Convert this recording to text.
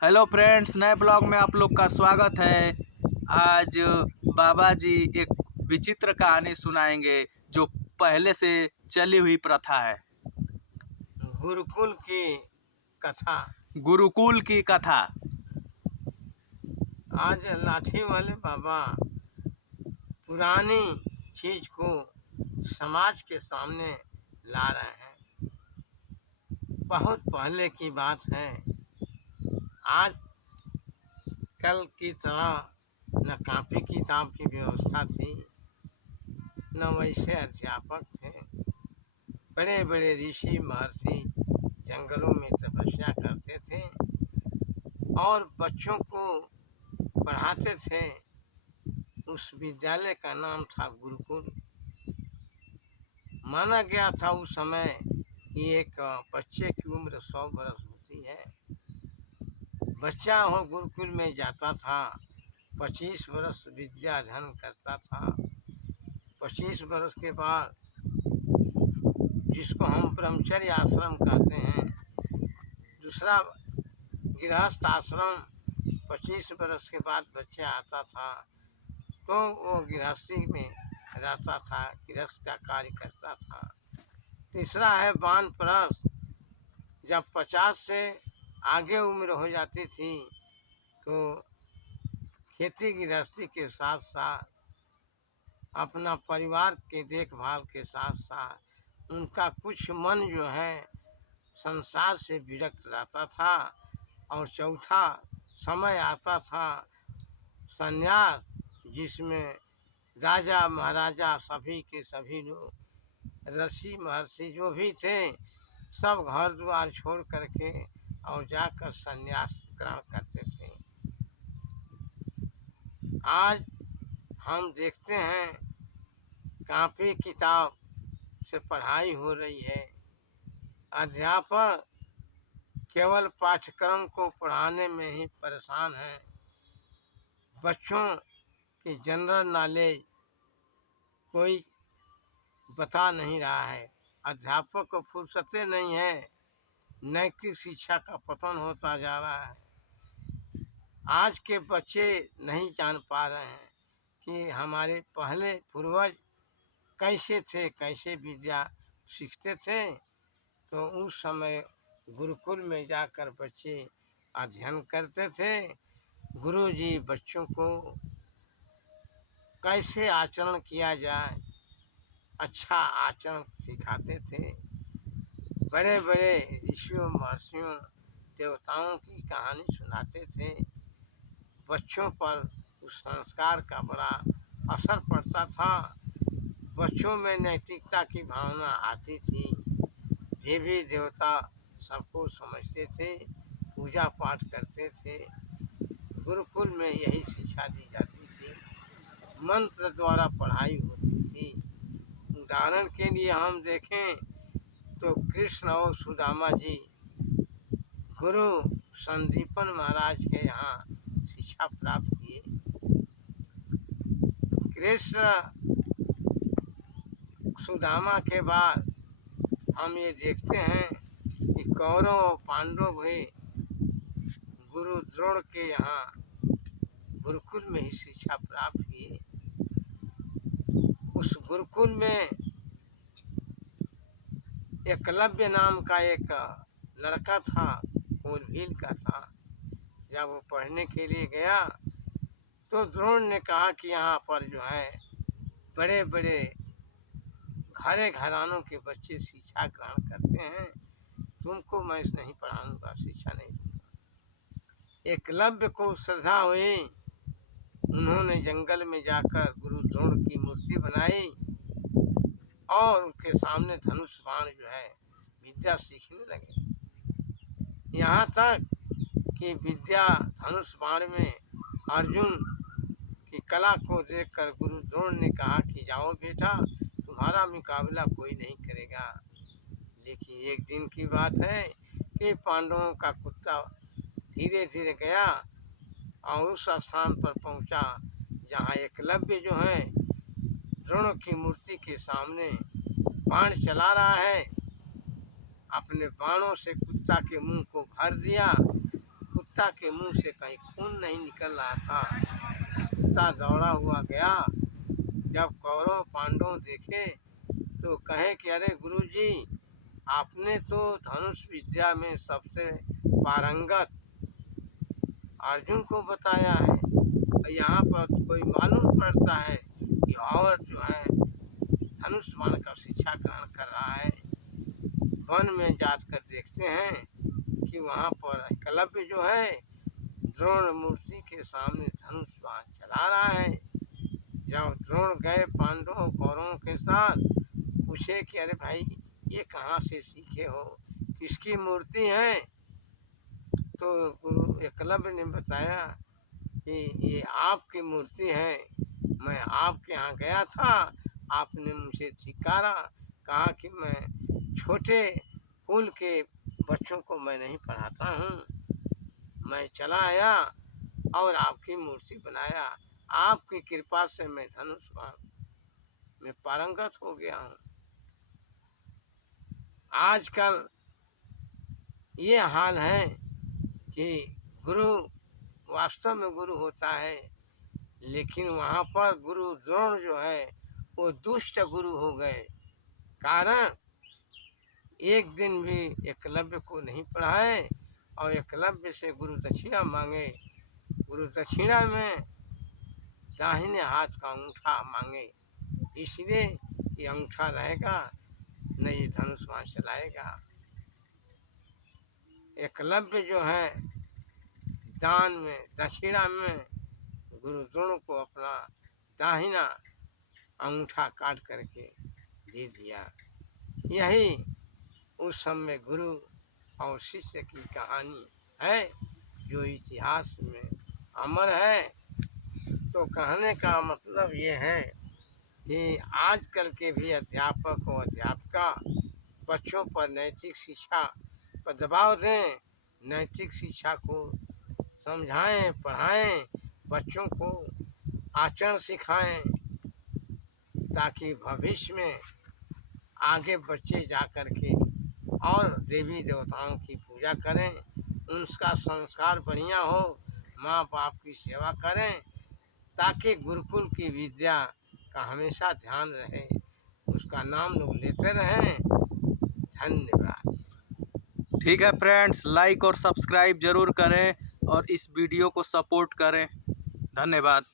Hello friends, नए blog में आप लोग का स्वागत है। आज बाबा जी एक विचित्र कहानी सुनाएंगे जो पहले से चली हुई प्रथा है। गुरुकुल की कथा। गुरुकुल की कथा। आज लाठी वाले बाबा पुरानी चीज को समाज के सामने ला रहे हैं। बहुत पहले की बात है। आज कल की तरह न कॉपी किताब की व्यवस्था थी, न वैसे अध्यापक थे। बड़े बड़े ऋषि महर्षि जंगलों में तपस्या करते थे और बच्चों को पढ़ाते थे। उस विद्यालय का नाम था गुरुकुल। माना गया था उस समय कि एक बच्चे की उम्र 100 बरस होती है। बच्चा हो गुरुकुल में जाता था, 25 बरस विद्या अध्ययन करता था। 25 बरस के बाद, जिसको हम ब्रह्मचर्य आश्रम कहते हैं, दूसरा गृहस्थ आश्रम, 25 बरस के बाद बच्चा आता था तो वो गृहस्थी में रहता था, गृहस्थ का कार्य करता था। तीसरा है वानप्रस्थ। जब 50 से आगे उम्र हो जाती थी तो खेती गृहस्थी के साथ साथ अपना परिवार के देखभाल के साथ साथ उनका कुछ मन जो है संसार से विरक्त रहता था। और चौथा समय आता था संन्यास, जिसमें राजा महाराजा सभी के सभी लोग, ऋषि महर्षि जो भी थे, सब घर द्वार छोड़ करके और जाकर संन्यास ग्रहण करते थे। आज हम देखते हैं कॉपी किताब से पढ़ाई हो रही है। अध्यापक केवल पाठ्यक्रम को पढ़ाने में ही परेशान है। बच्चों की जनरल नॉलेज कोई बता नहीं रहा है। अध्यापक को फुर्सतें नहीं है। नैतिक शिक्षा का पतन होता जा रहा है। आज के बच्चे नहीं जान पा रहे हैं कि हमारे पहले पूर्वज कैसे थे, कैसे विद्या सीखते थे। तो उस समय गुरुकुल में जाकर बच्चे अध्ययन करते थे। गुरुजी बच्चों को कैसे आचरण किया जाए, अच्छा आचरण सिखाते थे। बड़े बड़े ऋषियों महर्षियों देवताओं की कहानी सुनाते थे। बच्चों पर उस संस्कार का बड़ा असर पड़ता था। बच्चों में नैतिकता की भावना आती थी। देवी देवता सबको समझते थे, पूजा पाठ करते थे। गुरुकुल में यही शिक्षा दी जाती थी, मंत्र द्वारा पढ़ाई होती थी। उदाहरण के लिए हम देखें तो कृष्ण और सुदामा जी गुरु संदीपन महाराज के यहाँ शिक्षा प्राप्त किए। कृष्ण सुदामा के बाद हम ये देखते हैं कि कौरव और पांडव भी गुरु द्रोण के यहाँ गुरुकुल में ही शिक्षा प्राप्त किए। उस गुरुकुल में एकलव्य नाम का एक लड़का था, कोलभील का था। जब वो पढ़ने के लिए गया तो द्रोण ने कहा कि यहाँ पर जो है बड़े बड़े घरे घरानों के बच्चे शिक्षा ग्रहण करते हैं, तुमको मैं नहीं पढ़ाऊंगा, शिक्षा नहीं दूंगा। एकलव्य को श्रद्धा हुई। उन्होंने जंगल में जाकर गुरु द्रोण की मूर्ति बनाई और उनके सामने धनुष बाण जो है विद्या सीखने लगे। यहाँ तक कि विद्या धनुष बाण में अर्जुन की कला को देखकर गुरु द्रोण ने कहा कि जाओ बेटा, तुम्हारा मुकाबला कोई नहीं करेगा। लेकिन एक दिन की बात है कि पांडवों का कुत्ता धीरे धीरे गया और उस स्थान पर पहुंचा जहाँ एकलव्य जो है द्रोण की मूर्ति के सामने बाण चला रहा है। अपने बाणों से कुत्ता के मुंह को भर दिया। कुत्ता के मुंह से कहीं खून नहीं निकल रहा था। कुत्ता दौड़ा हुआ गया। जब कौरव पांडव देखे तो कहे कि अरे गुरुजी, आपने तो धनुष विद्या में सबसे पारंगत अर्जुन को बताया है, यहाँ पर कोई मालूम पड़ता है कि और जो है धनुष बाण का शिक्षा ग्रहण कर रहा है। वन में जाकर देखते हैं कि वहाँ पर एकलव्य जो है द्रोण मूर्ति के सामने धनुष बाण चला रहा है। जब द्रोण गए पांडवों कौरवों के साथ, पूछे कि अरे भाई ये कहाँ से सीखे हो, किसकी मूर्ति है? तो गुरु एकलव्य ने बताया कि ये आपकी मूर्ति है। मैं आपके यहाँ गया था, आपने मुझे धिक्कारा, कहा कि मैं छोटे कुल के बच्चों को मैं नहीं पढ़ाता हूँ। मैं चला आया और आपकी मूर्ति बनाया। आपकी कृपा से मैं धनुष बाण में पारंगत हो गया हूँ। आजकल ये हाल है कि गुरु वास्तव में गुरु होता है, लेकिन वहाँ पर गुरु द्रोण जो है वो दुष्ट गुरु हो गए। कारण एक दिन भी एकलव्य को नहीं पढ़ाए और एकलव्य से गुरु दक्षिणा मांगे। गुरु दक्षिणा में दाहिने हाथ का अंगूठा मांगे, इसलिए ये अंगूठा रहेगा न ये धनुष बाण चलाएगा। एकलव्य जो है दान में दक्षिणा में गुरु द्रोण को अपना दाहिना अंगूठा काट करके दे दिया। यही उस समय गुरु और शिष्य की कहानी है जो इतिहास में अमर है। तो कहने का मतलब ये है कि आजकल के भी अध्यापक और अध्यापिका बच्चों पर नैतिक शिक्षा पर दबाव दें, नैतिक शिक्षा को समझाएं, पढ़ाएं, बच्चों को आचरण सिखाएं, ताकि भविष्य में आगे बच्चे जा कर के और देवी देवताओं की पूजा करें, उनका संस्कार बढ़िया हो, माँ बाप की सेवा करें, ताकि गुरुकुल की विद्या का हमेशा ध्यान रहे, उसका नाम लोग लेते रहें। धन्यवाद। ठीक है फ्रेंड्स, लाइक और सब्सक्राइब जरूर करें और इस वीडियो को सपोर्ट करें। धन्यवाद।